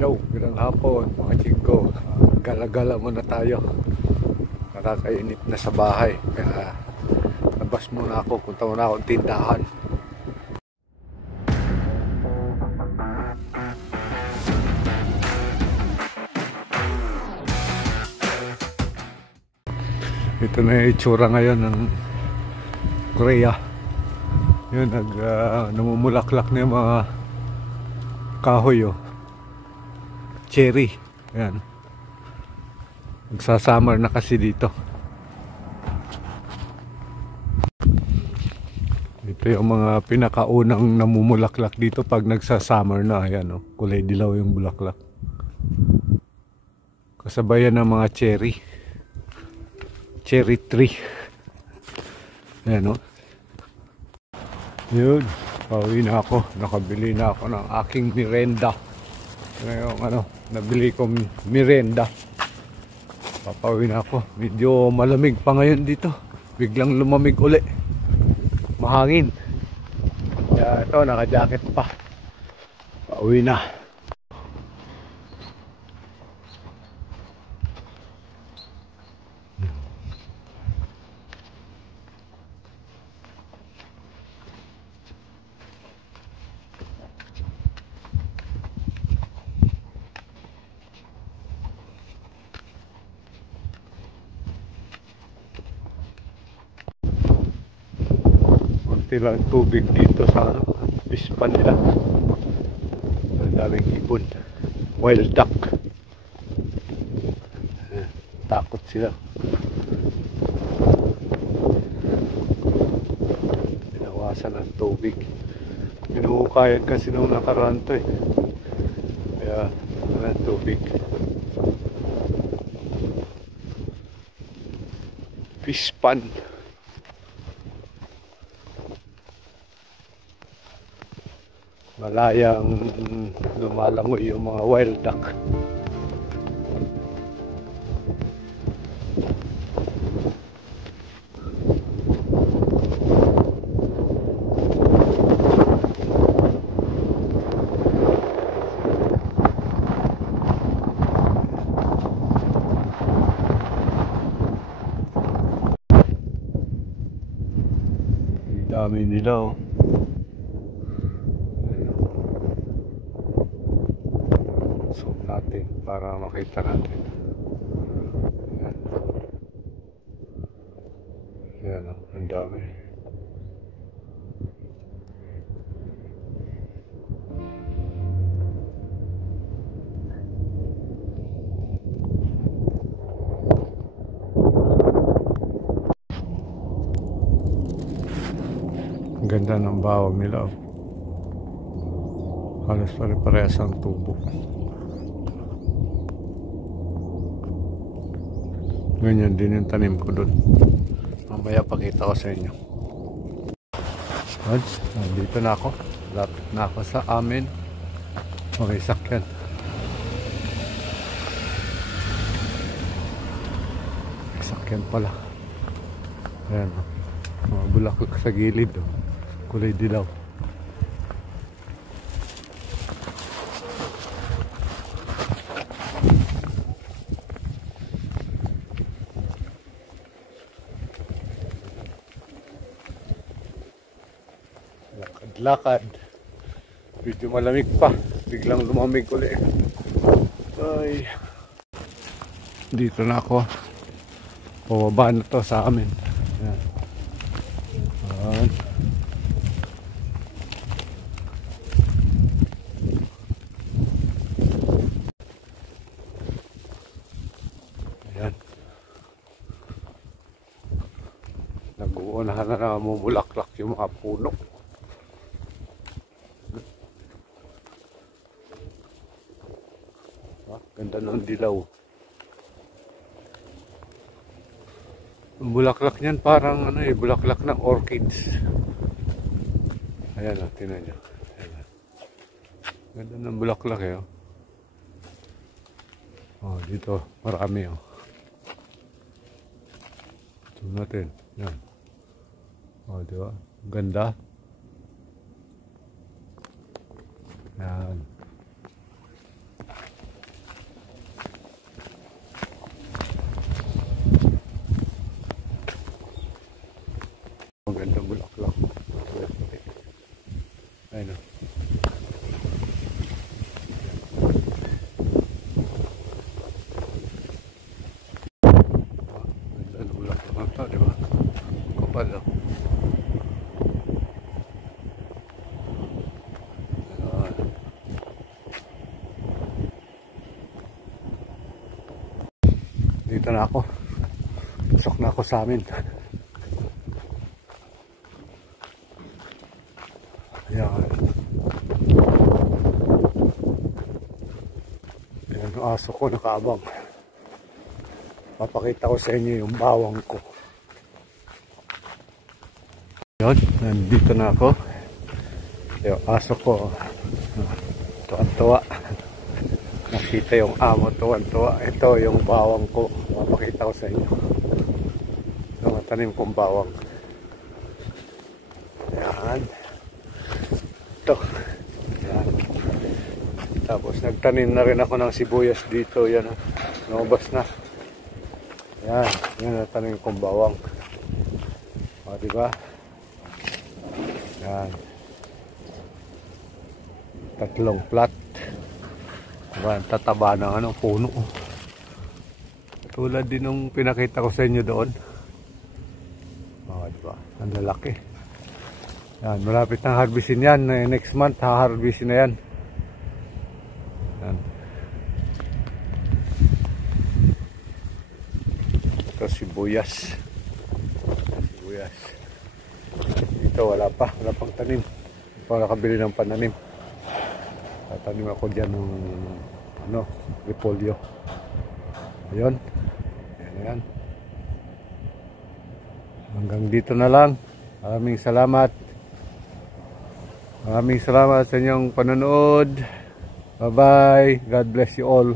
Yo, magandang hapon mga chingko. Gala-gala muna tayo. Nakakainit na sa bahay. Kaya labas muna ako. Punta muna akong tindahan. Ito na yung itsura ngayon ng Korea. Yun, namumulaklak na yung mga kahoy, oh. Cherry. Ayan. Nagsasummer na kasi dito. Ito yung mga pinakaunang namumulaklak dito pag nagsasummer na. Ayan, oh. Kulay dilaw yung bulaklak. Kasabayan ng mga cherry. Cherry tree. Ayan, oh. Yun. Pauwi na ako. Nakabili na ako ng aking merienda. Ngayon, nabili ko merienda. Papauwi na ako. Medyo malamig pa ngayon dito. Biglang lumamig uli. Mahangin. Kaya ito, naka-jacket pa. Pauwi na. Lang tubig dito sa pispan nila. Ang daming ibon, wild duck. Takot sila. Binawasan ng tubig. Pinuhukayan kasi nung nakaraan to, eh. Kaya wala tubig. Pispan. Malayang lumalangoy yung mga wild duck. Dami nila, oh. Zoom natin para makita natin. Ayan. Ayan, oh. Ang dami. Ang ganda ng bawang nila, oh. Halos pare-parehas ang tubo. Ganyan din yung tanim ko doon. Mamaya pakita ko sa inyo. Nandito na ako. Lapit na ako sa amin. Okay, sakyan. Sakyan pala. Ayan, mga bulaklak sa gilid, oh. Kulay dilaw. Lakad. Medyo malamig pa. Biglang lumamig ulit. Ay. Dito na ako. Pababa na to sa amin. Ayan. Ayan. Ayan. Nag-uunahan na namumulaklak yung mga puno. Ganda ng dilaw. Ang bulaklak niyan parang bulaklak ng orchids. Ayan, tingnan nyo. Ayan. Ganda ng bulaklak, eh, oh. Oh, dito marami, oh. Ito natin. Yan. Oh, di ba? Ganda. Yan. Dito na ako. Pasok na ako sa amin. Ayan. Ayan ang aso ko nakaabang. Papakita ko sa inyo yung bawang ko. Ayan, nandito na ako. Yung aso ko. Tuwan-tuwa. Nakita yung amo, tuwan-tuwa. Ito yung bawang ko. Papakita ko sa inyo. Ito matanim kong bawang. Ayan. Ito. Ayan. Tapos nagtanim na rin ako ng sibuyas dito. Yan. Lumabas na. Ayan. Yan natanim kong bawang. O, diba? Ayan. 3 plat. Diba, tataba ng puno. Tulad din nung pinakita ko sa inyo doon. Diba? Ang lalaki. Yan, malapit na harvestin yan. Next month, ha-harvestin na yan. Yan. Ito sibuyas. Sibuyas. Dito wala pa. Wala pang tanim. Hindi pa nakabili ng pananim. Tatanim ako dyan ng repolyo. Ayun. Ayan. Hanggang dito na lang. Maraming salamat. Maraming salamat sa inyong panonood. Bye-bye. God bless you all.